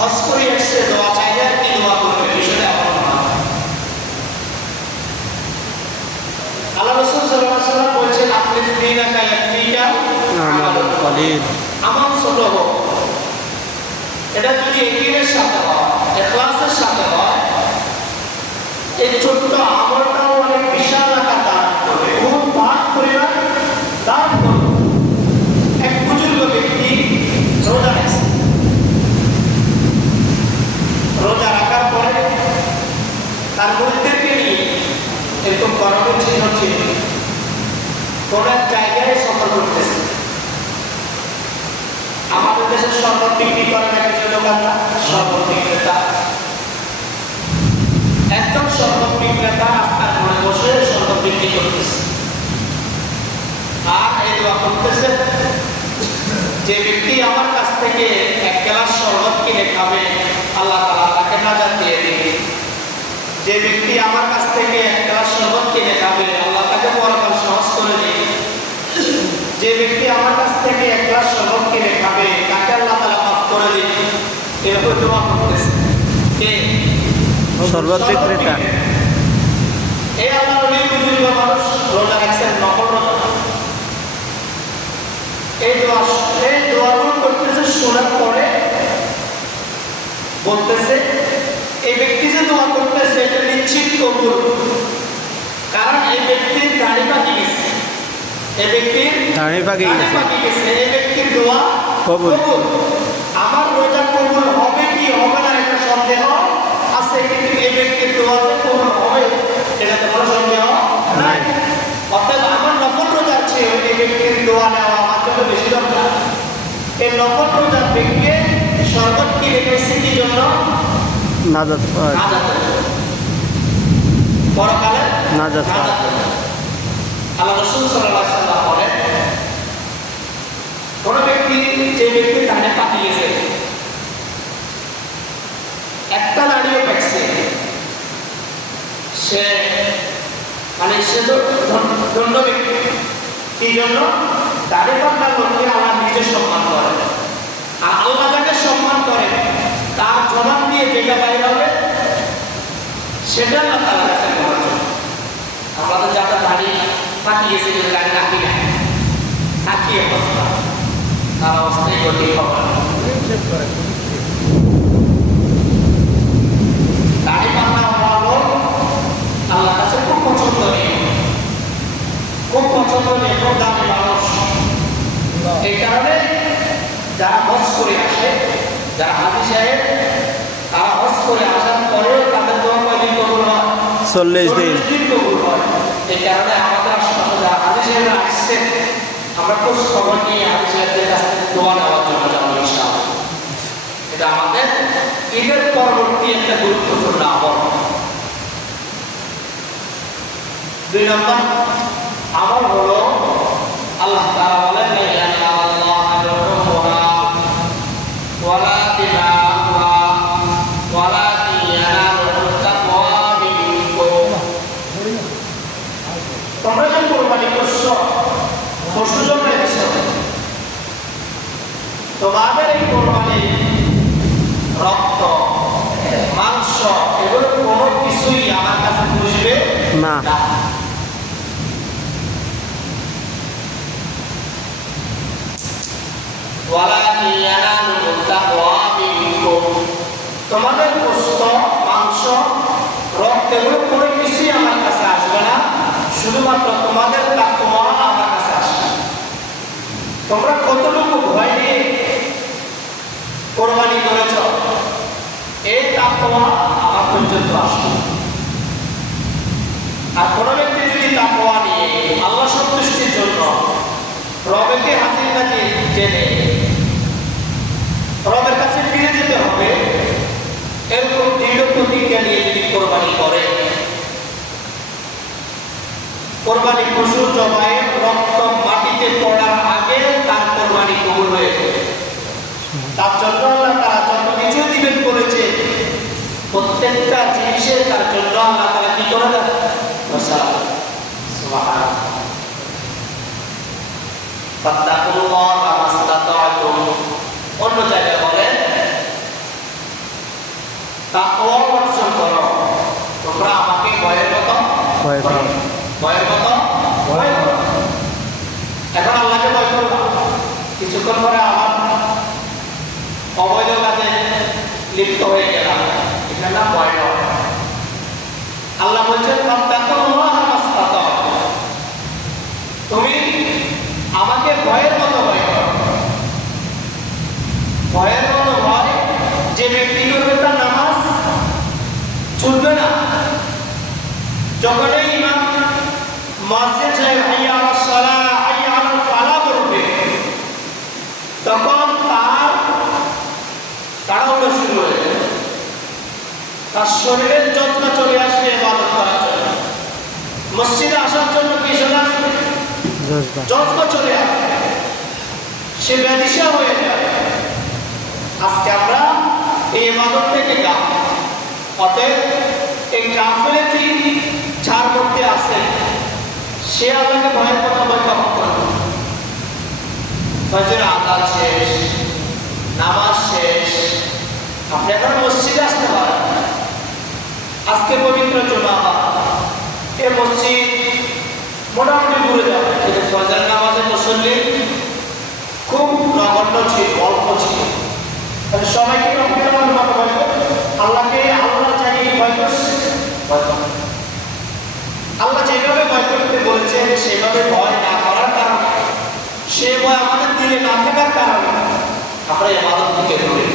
হজ করে এসছে, দোয়া চাইলে আর কি দোয়া করবে, বিষয়টা এমন না। আল্লাহ রাসূল সাল্লাল্লাহু আলাইহি ওয়াসাল্লাম বলেছেন, আপনি দিনাকা ইয়াকফিকা আমালুল কলিল, আমল ছোট হোক, এটা যদি ইয়াকিনের সাথে হয়, ইখলাসের সাথে হয়, এই ছোট্ট আমলটাও অনেক বিশাল আকার ধারণ করবে, বহু ভাগ পরিমাণ দান করবে। এক বুজুর্গ ব্যক্তি রোজা রাখছে, রোজা রাখার পরে তার মুরিদদেরকে নিয়ে এরকম গরমের চিহ্ন ছিল, কোন এক জায়গায় সফর করতেছে। আমাদের দেশের শরবত বিক্রি করেন একজন দোকানদার, শরবত বিক্রেতা, একজন শরবত বিক্রেতা রাস্তার মোড়ে বসে শরবত বিক্রি করতেছে আর এই দোয়া করতেছে, যে ব্যক্তি আমার কাছ থেকে এক গ্লাস শরবত কিনে খাবে, আল্লাহ তাআলা তাকে নাজাত দিয়ে দিবে। যে ব্যক্তি আমার কাছ থেকে এক গ্লাস শরবত কিনে খাবে, আল্লাহ তাকে পরকাল সহজ করে দিবে। যে ব্যক্তি আমার কাছ থেকে এক গ্লাস শরবত কিনে খাবে, তাকে আল্লাহ তাআলা মাফ করে দিবে। এরকম দোয়া করতেছে কে? শরবত বিক্রেতা। এই আল্লাহর ওলি বুজুর্গ মানুষ রোজা রাখছেন, নফল রোজা। এই দোয়াগুলো করতেছে, শোনার পরে বলতেছে, এই ব্যক্তি যে দোয়া করতেছে এটা নিশ্চিত কবুল, কারণ এই ব্যক্তির দাড়ি পাকি গেছে, এই ব্যক্তির দাড়ি পাকি গেছে, এই ব্যক্তির দোয়া কবুল। আমার রোজা কবুল হবে কি হবে না এটা সন্দেহ আছে, কিন্তু এই ব্যক্তির দোয়া যে কবুল হবে এটা তো কোনো সন্দেহ নাই। অর্থাৎ আমার নফল রোজার চেয়ে এই ব্যক্তির দোয়া নেওয়া আমার জন্য বেশি দরকার। এই নফল রোজার ব্যক্তিকে শরবত কি রেখেছে কি জন্য? নাজাত পাওয়ার পরকালে নাজাত পাওয়ার। আল্লাহ রাসূল সাল্লাল্লাহু আলাইহি ওয়াসাল্লাম বলেন, কোন ব্যক্তি যে ব্যক্তি দানে পাঠিয়েছে, একটা দাঁড়িয়ে পাচ্ছে, সে মানে সে তো ধন্য ব্যক্তি। কি জন্য? দাড়ি পাল্লা লোককে আল্লাহ নিজে সম্মান করে, আর আল্লাহ যাকে সম্মান করে তার জবান দিয়ে যেটা বাইরে হবে সেটা আল্লাহ তাআলা কাছে গ্রহণ করে। আমরা তো যারা দাড়ি পাঠিয়েছে, কিন্তু দাড়ি রাখি না, থাকি অবস্থা, তার অবস্থায় গতি হবে না। দাড়ি পাল্লা লোক আল্লাহ কাছে খুব পছন্দনীয়, খুব পছন্দনীয়, খুব দামি মানুষ। এই কারণে যারা হজ করে আসে, যারা হাজী সাহেব, তারা হজ করে আসার পরেও তাদের দোয়া কয়দিন কবুল হয়? 40 দিন কবুল হয়। এই কারণে আমাদের আশেপাশে যারা হাজী সাহেবরা আসছেন, আমরা খোঁজ খবর নিয়ে হাজী সাহেবদের কাছ থেকে দোয়া নেওয়ার জন্য যাবো ইনশাআল্লাহ। এটা আমাদের ঈদের পরবর্তী একটা গুরুত্বপূর্ণ আমল। 2 নম্বর আমল হলো, আল্লাহ তাআলা বলেন, তোমরা যে কোরবানি করছো পশু জন্মের বিষয়, তোমাদের এই কোরবানি রক্ত মাংস এগুলো কোনো কিছুই আমার কাছে পুষবে না। তোমাদের গোশত মাংস রক্ত এগুলো কোনো কিছুই আমার কাছে আসবে না, শুধুমাত্র তোমাদের তাকওয়া আমার কাছে আসবে। তোমরা কতটুকু ভয় নিয়ে কোরবানি করেছ, এই তাকওয়া আমার পর্যন্ত আসবে। আর কোনো ব্যক্তি যদি তাকওয়া নিয়ে আল্লাহ সন্তুষ্টির জন্য রবেকে হাজির কাছে জেনে রবের কাছে ফিরে যেতে হবে, এরকম দৃঢ় প্রতিজ্ঞা নিয়ে যদি কোরবানি করে, কোরবানি পশুর জবাইয়ের রক্ত মাটিতে পড়ার আগে তার কোরবানি কবুল হয়ে যাবে। তার জন্য আল্লাহ তাআলা যত কিছু দিবেন করেছে, প্রত্যেকটা জিনিসে তার জন্য আল্লাহ তাআলা কি করে দেন? সুবহানাল্লাহ। ফাত্তাকুল্লাহ মাসতাতা'তুম। অন্য জায়গায় বলেন, তাকওয়া অর্জন করো, তোমরা আমাকে ভয়ের মতো ভয় পাও। ভয়ের মতো ভয় করো। এখন আল্লাহকে ভয় করো না, কিছুক্ষণ পরে আমার অবৈধ কাজে লিপ্ত হয়ে গেলাম, এটার নাম ভয় নয়। আল্লাহ বলছেন ফাত্তাকুল্লাহ মাসতাতাউ, তুমি আমাকে ভয়ের মতো ভয় করো। ভয়ের মতো ভয় যে ব্যক্তি করবে তার নামাজ ছুটবে না। যখনই ইমাম মসজিদ সাহেব হাইয়া আলাস সালাহ হাইয়া আলাল ফালাহ বলবে, তখন তার তাড়াহুড়ো শুরু হয়ে যাবে, তার শরীরের যত্ন চলে আসবে ইবাদত করার জন্য, মসজিদে আসার জন্য কি চলে আসবে, জজবা। যত্ন চলে আসবে, সে বেদিশা হয়ে যাবে। আজকে আমরা এই ইবাদত থেকে গাফিল। অতএব এই গাফিলতি যার মধ্যে আছে সে আল্লাহকে ভয়ের কথা বলে কেমন করবে? ফজর আযান শেষ, নামাজ শেষ, আপনি এখন মসজিদে আসতে পারেন। আজকে পবিত্র জুমা, এ মসজিদ মোটামুটি ঘুরে যাবে, কিন্তু ফজর নামাজের মুসল্লি খুব নগণ্য ছিল, অল্প ছিল। তাহলে সবাইকে রক্ষা করার মতো ভয় করে, আল্লাহকে আল্লাহর জায়গায় কি ভয় করছে? ভয় করে। আল্লাহ যেভাবে ভয় করতে বলেছেন সেভাবে ভয় না করার কারণে, সে ভয় আমাদের দিলে না থাকার কারণে আমরা ইবাদত থেকে দূরে।